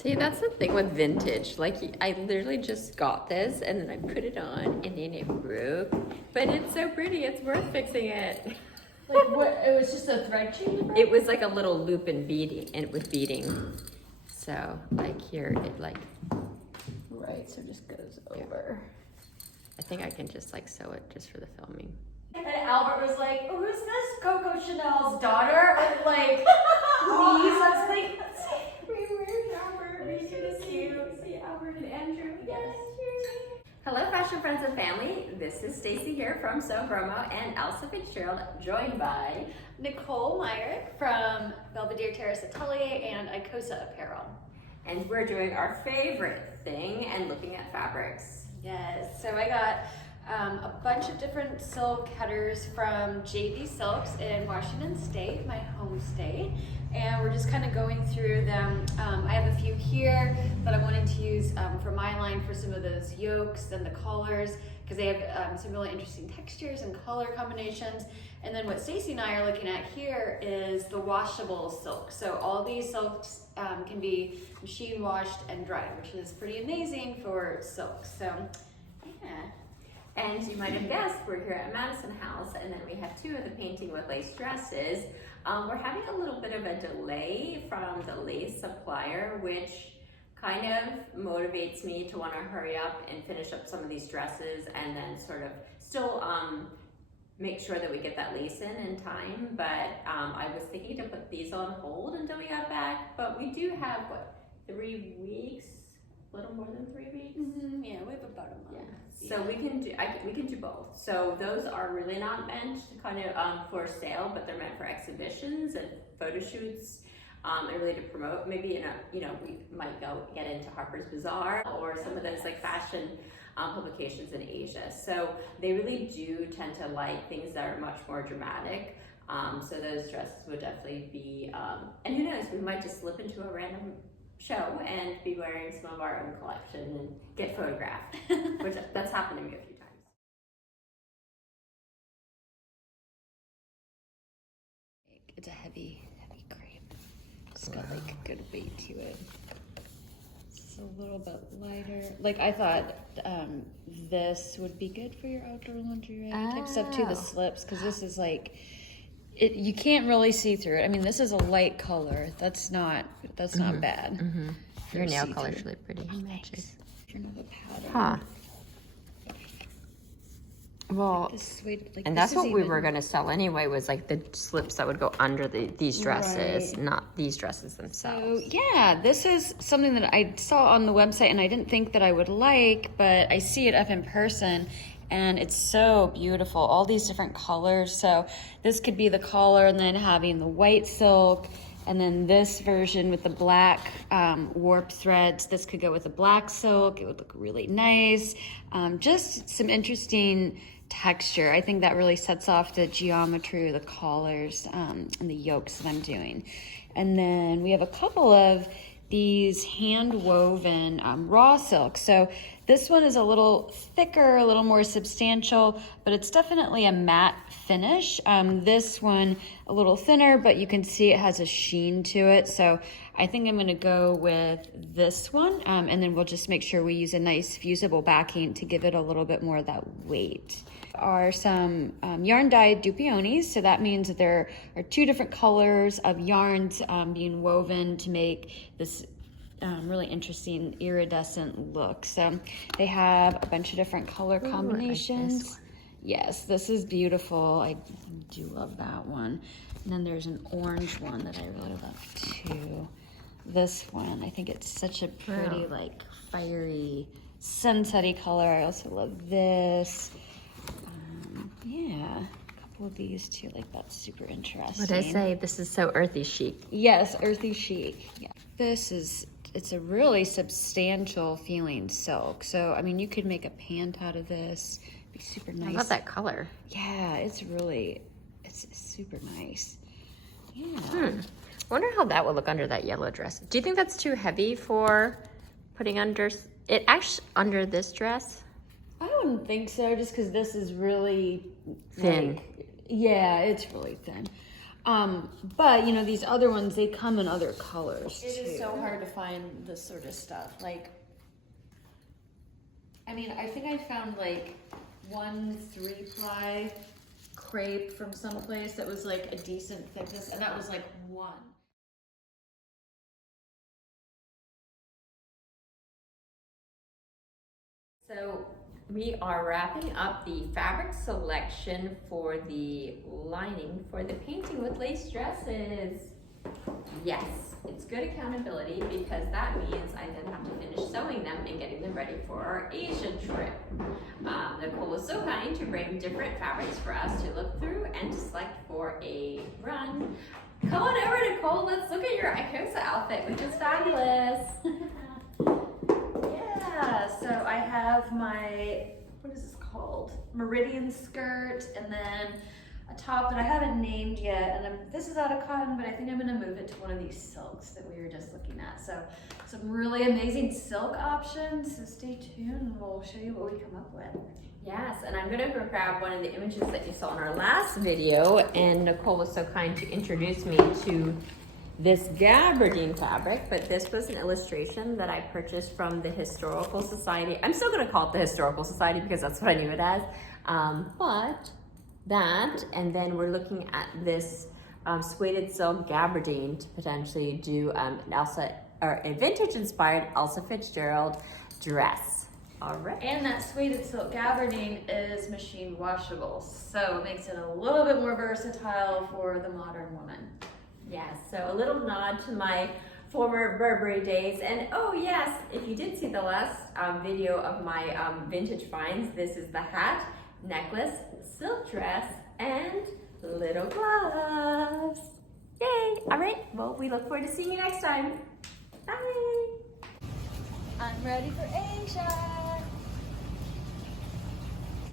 See, that's the thing with vintage. Like, I literally just got this and then I put it on and then it broke. But it's so pretty, it's worth fixing it. Like what? It was just a thread chain? It was like a little loop and beading, and it was beading. So, like here, it like. Right, so it just goes over. I think I can just like sew it just for the filming. And Albert was like, "Who's this Coco Chanel's daughter?" I'm like, "Please." I was like, "Where's Albert? He's so cute." See Albert and Andrew. Yes. Hello, fashion friends and family. This is Stacy here from Sew Bromo and Elsa Fitzgerald, joined by Nicole Myrick from Belvedere Terrace Atelier and Icosa Apparel. and we're doing our favorite thing and looking at fabrics. Yes, so I got a bunch of different silk headers from JV Silks in Washington State, my home state, and we're just kind of going through them. I have a few here that I wanted to use for my line for some of those yokes and the collars, because they have some really interesting textures and color combinations. And then what Stacy and I are looking at here is the washable silk. So all these silks can be machine washed and dried, which is pretty amazing for silk. So yeah. And you might have guessed, we're here at Madison House, and then we have two of the painting with lace dresses. We're having a little bit of a delay from the lace supplier, which kind of motivates me to want to hurry up and finish up some of these dresses and then sort of still make sure that we get that lace in time. But I was thinking to put these on hold until we got back, but we do have, what, 3 weeks? A little more than 3 weeks? Mm-hmm. Yeah, we have about a month. Yeah. So we can do both. So those are really not meant to kind of for sale, but they're meant for exhibitions and photo shoots, and really to promote. Maybe we might go get into Harper's Bazaar or some of those like fashion publications in Asia. So they really do tend to like things that are much more dramatic. So those dresses would definitely be, and who knows, we might just slip into a random show and be wearing some of our own collection and get photographed, which that's happened to me a few times. It's a heavy crepe. It's got like a good weight to it. It's a little bit lighter. Like I thought this would be good for your outdoor lingerie type stuff too, the slips, because this is like, you can't really see through it. I mean, this is a light color. That's not bad. Mm-hmm. Your nail color is really pretty. Oh, thanks. Another pattern. Huh. Well, and that's what we were gonna sell anyway, was like the slips that would go under these dresses, not these dresses themselves. So yeah, this is something that I saw on the website and I didn't think that I would like, but I see it up in person. And it's so beautiful, all these different colors. So this could be the collar, and then having the white silk, and then this version with the black warp threads. This could go with the black silk. It would look really nice. Just some interesting texture. I think that really sets off the geometry of the collars and the yokes that I'm doing. And then we have a couple of these hand woven raw silk. So this one is a little thicker, a little more substantial, but it's definitely a matte finish. This one a little thinner, but you can see it has a sheen to it. So I think I'm gonna go with this one, and then we'll just make sure we use a nice fusible backing to give it a little bit more of that weight. Are some yarn dyed Dupionis, so that means that there are 2 different colors of yarns being woven to make this really interesting iridescent look. So they have a bunch of different color combinations. Like yes, this is beautiful. I do love that one. And then there's an orange one that I really love too. This one, I think it's such a pretty, like fiery, sunsetty color. I also love this. Yeah, a couple of these too, like that's super interesting. What did I say? This is so earthy chic. Yes, earthy chic. Yeah. It's a really substantial feeling silk. So, I mean, you could make a pant out of this. It'd be super nice. I love that color. Yeah, it's super nice. Yeah. I wonder how that would look under that yellow dress. Do you think that's too heavy for putting under it? Actually, under this dress? I wouldn't think so, just because this is really thin. yeah, it's really thin. But you know, these other ones, they come in other colors It too. is so hard to find this sort of stuff. Like, I mean, I think I found like one 3-ply crepe from someplace that was like a decent thickness, and that was like one. So we are wrapping up the fabric selection for the lining for the painting with lace dresses. Yes, it's good accountability because that means I then have to finish sewing them and getting them ready for our Asia trip. Nicole was so kind to bring different fabrics for us to look through and to select for a run. Come on over, Nicole, let's look at your Icosa outfit, which is fabulous. Yeah, so I have my, what is this called? Meridian skirt, and then a top that I haven't named yet. And this is out of cotton, but I think I'm gonna move it to one of these silks that we were just looking at. So some really amazing silk options. So stay tuned and we'll show you what we come up with. Yes, and I'm gonna go grab one of the images that you saw in our last video, and Nicole was so kind to introduce me to this gabardine fabric, but this was an illustration that I purchased from the Historical Society. I'm still gonna call it the Historical Society because that's what I knew it as. But that, and then we're looking at this suede silk gabardine to potentially do an Elsa, or a vintage-inspired Elsa Fitzgerald dress. All right. And that suede silk gabardine is machine washable, so it makes it a little bit more versatile for the modern woman. Yes, so a little nod to my former Burberry days. And oh yes, if you did see the last video of my vintage finds, this is the hat, necklace, silk dress, and little gloves. Yay! All right, well, we look forward to seeing you next time. Bye! I'm ready for Asia!